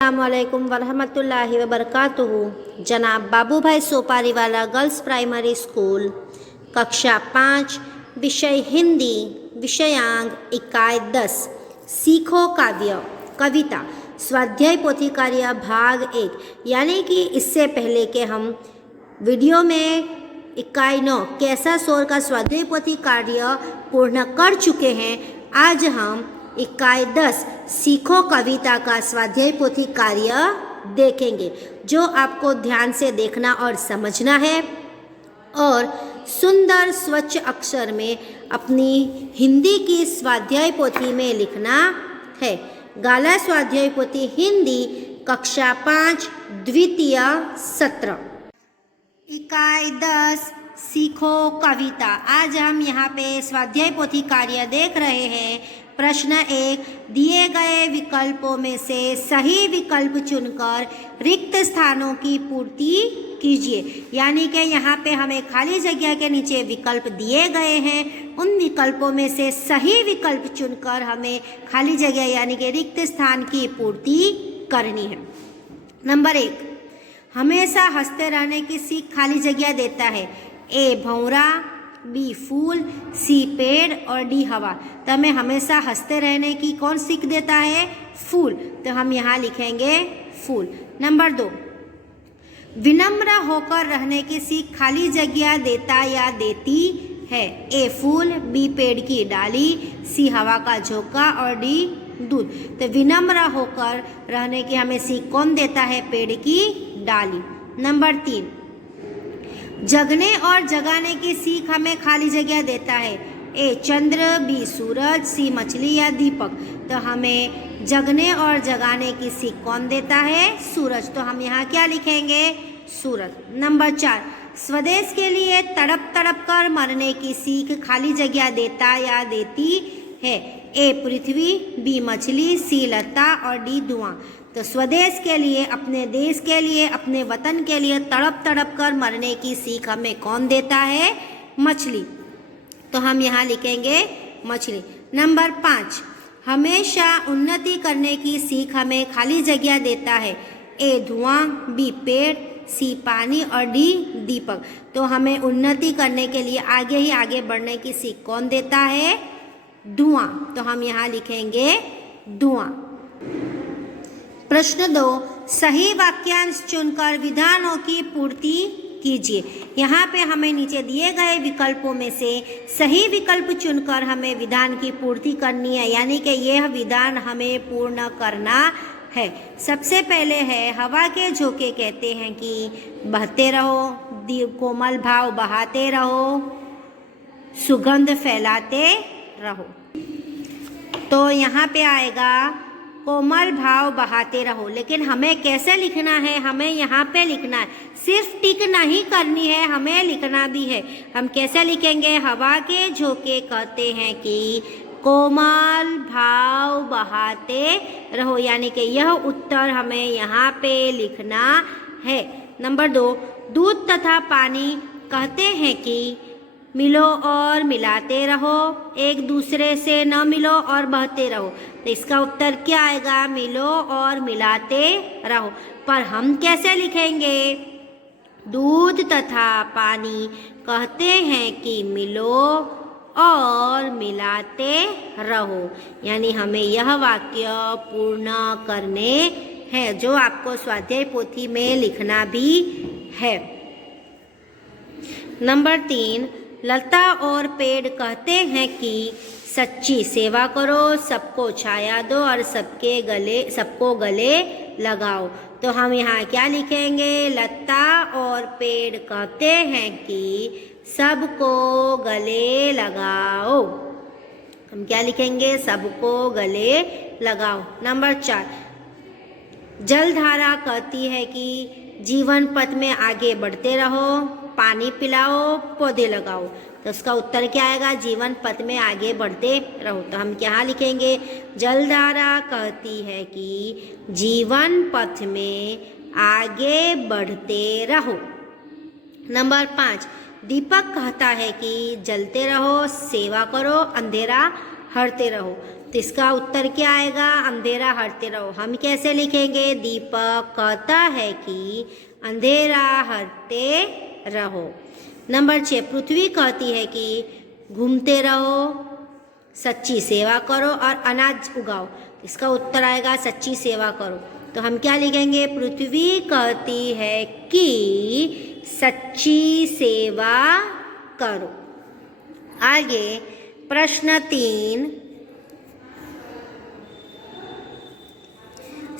अस्सलामुअलैकुम वरहमतुल्लाहि वबरकातुहू। जनाब बाबूभाई सोपारीवाला गर्ल्स प्राइमरी स्कूल, कक्षा 5, विषय हिंदी, विषयांक इकाई 10, सीखो काव्य कविता स्वाध्याय पोथी कार्य भाग 1। यानी कि इससे पहले के हम वीडियो में इकाई 9 कैसा शोर का स्वाध्याय पोथी कार्य पूर्ण कर चुके हैं। आज हम इकाई 10 सीखो कविता का स्वाध्याय पोथी कार्य देखेंगे, जो आपको ध्यान से देखना और समझना है और सुंदर स्वच्छ अक्षर में अपनी हिंदी की स्वाध्याय पोथी में लिखना है। गाला स्वाध्याय पोथी हिंदी कक्षा 5 द्वितीय सत्र, इकाई 10 सीखो कविता। आज हम यहाँ पे स्वाध्याय पोथी कार्य देख रहे हैं। प्रश्न 1, दिए गए विकल्पों में से सही विकल्प चुनकर रिक्त स्थानों की पूर्ति कीजिए। यानी कि यहाँ पे हमें खाली जगह के नीचे विकल्प दिए गए हैं, उन विकल्पों में से सही विकल्प चुनकर हमें खाली जगह यानी कि रिक्त स्थान की पूर्ति करनी है। नंबर 1, हमेशा हंसते रहने की सीख खाली जगह देता है। ए भंवरा, बी फूल, सी पेड़ और डी हवा। तो हमें हमेशा हंसते रहने की कौन सीख देता है? फूल। तो हम यहाँ लिखेंगे फूल। नंबर 2, विनम्र होकर रहने की सीख खाली जगह देता या देती है। ए फूल, बी पेड़ की डाली, सी हवा का झोंका और डी दूध। तो विनम्र होकर रहने की हमें सीख कौन देता है? पेड़ की डाली। नंबर 3, जगने और जगाने की सीख हमें खाली जगह देता है। ए चंद्र, बी सूरज, सी मछली या दीपक। तो हमें जगने और जगाने की सीख कौन देता है? सूरज। तो हम यहाँ क्या लिखेंगे? सूरज। नंबर 4, स्वदेश के लिए तड़प तड़प कर मरने की सीख खाली जगह देता या देती है। ए पृथ्वी, बी मछली, सी लता और डी धुआं। तो स्वदेश के लिए, अपने देश के लिए, अपने वतन के लिए तड़प तड़प कर मरने की सीख हमें कौन देता है? मछली। तो हम यहाँ लिखेंगे मछली। नंबर 5, हमेशा उन्नति करने की सीख हमें खाली जगह देता है। ए धुआं, बी पेड़, सी पानी और डी दीपक। तो हमें उन्नति करने के लिए आगे ही आगे बढ़ने की सीख कौन देता है? धुआं। तो हम यहाँ लिखेंगे धुआं। प्रश्न 2, सही वाक्यांश चुनकर विधानों की पूर्ति कीजिए। यहाँ पे हमें नीचे दिए गए विकल्पों में से सही विकल्प चुनकर हमें विधान की पूर्ति करनी है, यानी कि यह विधान हमें पूर्ण करना है। सबसे पहले है, हवा के झोंके कहते हैं कि बहते रहो, कोमल भाव बहाते रहो, सुगंध फैलाते रहो। तो यहाँ पे आएगा कोमल भाव बहाते रहो। लेकिन हमें कैसे लिखना है? हमें यहाँ पे लिखना है, सिर्फ टिक नहीं करनी है, हमें लिखना भी है। हम कैसे लिखेंगे? हवा के झोंके कहते हैं कि कोमल भाव बहाते रहो, यानी कि यह उत्तर हमें यहाँ पे लिखना है। नंबर 2, दूध तथा पानी कहते हैं कि मिलो और मिलाते रहो, एक दूसरे से न मिलो और बहते रहो। तो इसका उत्तर क्या आएगा? मिलो और मिलाते रहो। पर हम कैसे लिखेंगे? दूध तथा पानी कहते हैं कि मिलो और मिलाते रहो, यानी हमें यह वाक्य पूर्ण करने हैं, जो आपको स्वाध्याय पोथी में लिखना भी है। नंबर 3, लता और पेड़ कहते हैं कि सच्ची सेवा करो, सबको छाया दो और सबको गले लगाओ। तो हम यहाँ क्या लिखेंगे? लता और पेड़ कहते हैं कि सबको गले लगाओ। हम क्या लिखेंगे? सबको गले लगाओ। नंबर 4, जलधारा कहती है कि जीवन पथ में आगे बढ़ते रहो, पानी पिलाओ, पौधे लगाओ। तो उसका उत्तर क्या आएगा? जीवन पथ में आगे बढ़ते रहो। तो हम क्या लिखेंगे? जलधारा कहती है कि जीवन पथ में आगे बढ़ते रहो। नंबर 5, दीपक कहता है कि जलते रहो, सेवा करो, अंधेरा हटते रहो। तो इसका उत्तर क्या आएगा? अंधेरा हटते रहो। हम कैसे लिखेंगे? दीपक कहता है कि अंधेरा हटते रहो। नंबर 6, पृथ्वी कहती है कि घूमते रहो, सच्ची सेवा करो और अनाज उगाओ। इसका उत्तर आएगा सच्ची सेवा करो। तो हम क्या लिखेंगे? पृथ्वी कहती है कि सच्ची सेवा करो। आगे प्रश्न 3,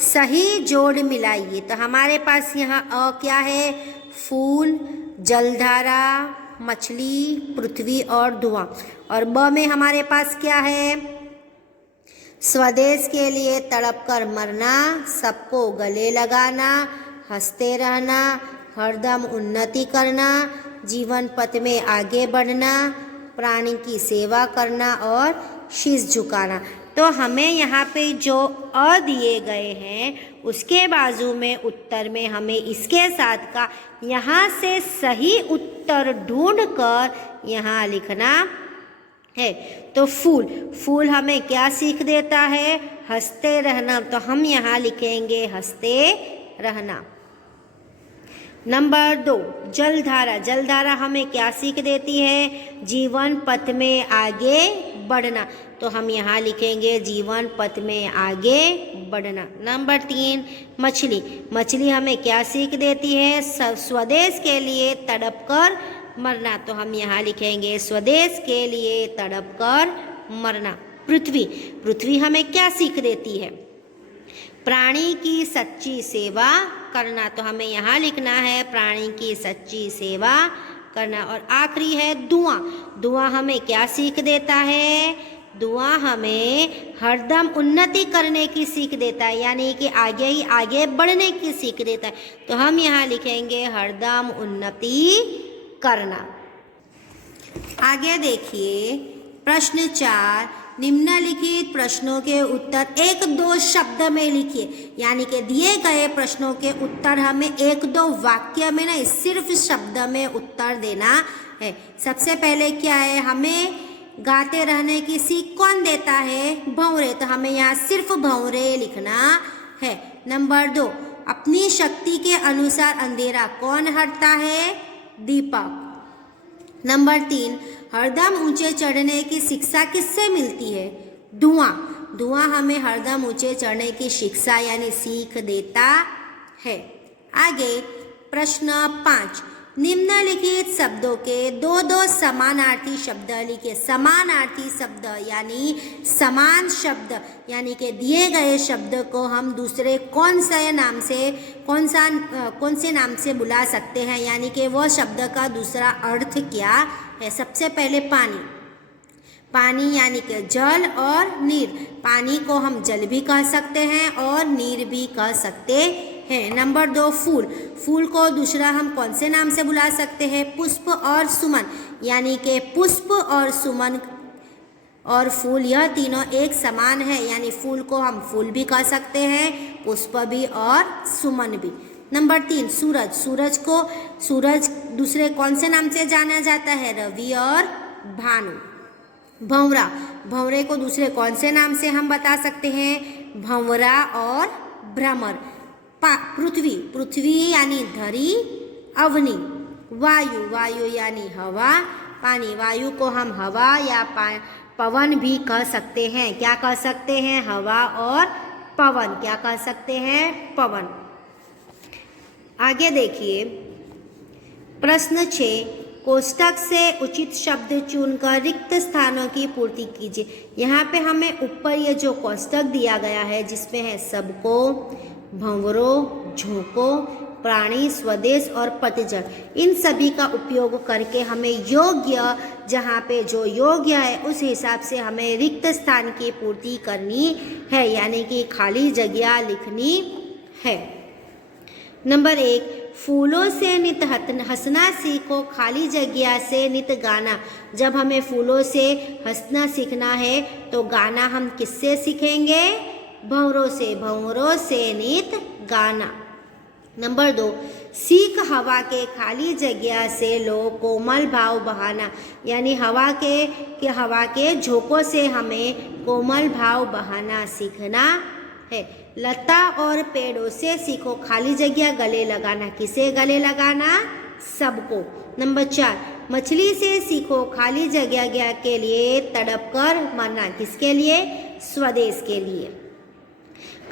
सही जोड़ मिलाइए। तो हमारे पास यहाँ अ क्या है? फूल, जलधारा, मछली, पृथ्वी और धुआं। और ब में हमारे पास क्या है? स्वदेश के लिए तड़प कर मरना, सबको गले लगाना, हंसते रहना, हरदम उन्नति करना, जीवन पथ में आगे बढ़ना, प्राणी की सेवा करना और शीश झुकाना। तो हमें यहाँ पे जो अ दिए गए हैं उसके बाजू में उत्तर में हमें इसके साथ का यहाँ से सही उत्तर ढूंढकर यहाँ लिखना है। तो फूल हमें क्या सीख देता है? हंसते रहना। तो हम यहाँ लिखेंगे हंसते रहना। नंबर 2, जलधारा हमें क्या सीख देती है? जीवन पथ में आगे बढ़ना। तो हम यहाँ लिखेंगे जीवन पथ में आगे बढ़ना। नंबर 3, मछली हमें क्या सीख देती है? स्वदेश के लिए तड़प कर मरना। तो हम यहाँ लिखेंगे स्वदेश के लिए तड़प कर मरना। पृथ्वी हमें क्या सीख देती है? प्राणी की सच्ची सेवा करना। तो हमें यहाँ लिखना है प्राणी की सच्ची सेवा करना। और आखिरी है धुआं हमें क्या सीख देता है? धुआं हमें हरदम उन्नति करने की सीख देता है, यानी कि आगे ही आगे बढ़ने की सीख देता है। तो हम यहाँ लिखेंगे हरदम उन्नति करना। आगे देखिए प्रश्न 4, निम्नलिखित प्रश्नों के उत्तर 1-2 शब्द में लिखिए। यानी कि दिए गए प्रश्नों के उत्तर हमें 1-2 वाक्य में नहीं, सिर्फ शब्द में उत्तर देना है। सबसे पहले क्या है? हमें गाते रहने की सीख कौन देता है? भंवरे। तो हमें यहाँ सिर्फ भंवरे लिखना है। नंबर 2, अपनी शक्ति के अनुसार अंधेरा कौन हटता है? दीपक। नंबर 3, हरदम ऊंचे चढ़ने की शिक्षा किससे मिलती है? धुआं हमें हरदम ऊंचे चढ़ने की शिक्षा यानी सीख देता है। आगे प्रश्न 5, निम्नलिखित शब्दों के 2-2 समानार्थी शब्द लिखिए। समानार्थी शब्द यानी समान शब्द, यानी कि दिए गए शब्द को हम दूसरे कौन से नाम से बुला सकते हैं, यानी कि वो शब्द का दूसरा अर्थ क्या है। सबसे पहले पानी यानी कि जल और नीर। पानी को हम जल भी कह सकते हैं और नीर भी कह सकते हैं। नंबर 2, फूल को दूसरा हम कौन से नाम से बुला सकते हैं? पुष्प और सुमन, यानी कि पुष्प और सुमन और फूल यह तीनों एक समान है, यानी फूल को हम फूल भी कह सकते हैं, पुष्प भी और सुमन भी। नंबर 3, सूरज दूसरे कौन से नाम से जाना जाता है? रवि और भानु। भंवरे को दूसरे कौन से नाम से हम बता सकते हैं? भंवरा और भ्रमर। पृथ्वी यानी धरी, अवनी। वायु यानी हवा, पानी। वायु को हम हवा या पवन भी कह सकते हैं। क्या कह सकते हैं? हवा और पवन। क्या कह सकते हैं? पवन। आगे देखिए प्रश्न 6, कोष्टक से उचित शब्द चुनकर रिक्त स्थानों की पूर्ति कीजिए। यहाँ पे हमें ऊपर ये जो कोष्टक दिया गया है जिसमें है सबको, भंवरों, झोंकों, प्राणी, स्वदेश और पतझड़, इन सभी का उपयोग करके हमें योग्य, जहाँ पे जो योग्य है उस हिसाब से हमें रिक्त स्थान की पूर्ति करनी है, यानी कि खाली जगह लिखनी है। नंबर 1, फूलों से नित हंसना सीखो, खाली जगह से नित गाना। जब हमें फूलों से हंसना सीखना है तो गाना हम किससे सीखेंगे? भंवरों से नित गाना। नंबर 2, सीख हवा के खाली जगह से लो कोमल भाव बहाना, यानी हवा के झोंकों से हमें कोमल भाव बहाना सीखना है। लता और पेड़ों से सीखो खाली जगह गले लगाना। किसे गले लगाना? सबको। नंबर 4, मछली से सीखो खाली जगह के लिए तड़प कर मरना। किसके लिए? स्वदेश के लिए।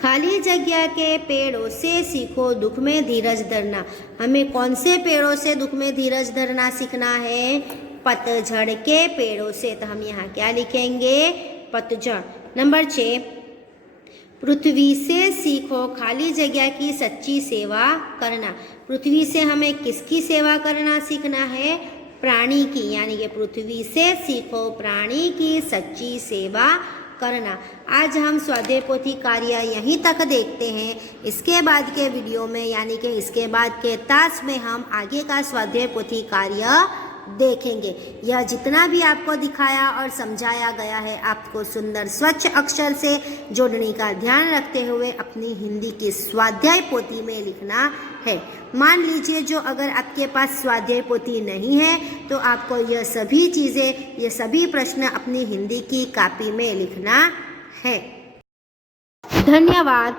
खाली जगह के पेड़ों से सीखो दुख में धीरज धरना। हमें कौन से पेड़ों से दुख में धीरज धरना सीखना है? पतझड़ के पेड़ों से। तो हम यहाँ क्या लिखेंगे? पतझड़। नंबर 6, पृथ्वी से सीखो खाली जगह की सच्ची सेवा करना। पृथ्वी से हमें किसकी सेवा करना सीखना है? प्राणी की, यानी कि पृथ्वी से सीखो प्राणी की सच्ची सेवा करना। आज हम स्वाध्याय पोथी कार्य यहीं तक देखते हैं। इसके बाद के वीडियो में, यानी कि इसके बाद के टास्क में हम आगे का स्वाध्याय पोथी कार्य देखेंगे। यह जितना भी आपको दिखाया और समझाया गया है, आपको सुंदर स्वच्छ अक्षर से जोड़ने का ध्यान रखते हुए अपनी हिंदी की स्वाध्याय पोथी में लिखना है। मान लीजिए जो अगर आपके पास स्वाध्याय पोथी नहीं है तो आपको यह सभी चीज़ें, ये सभी प्रश्न अपनी हिंदी की कॉपी में लिखना है। धन्यवाद।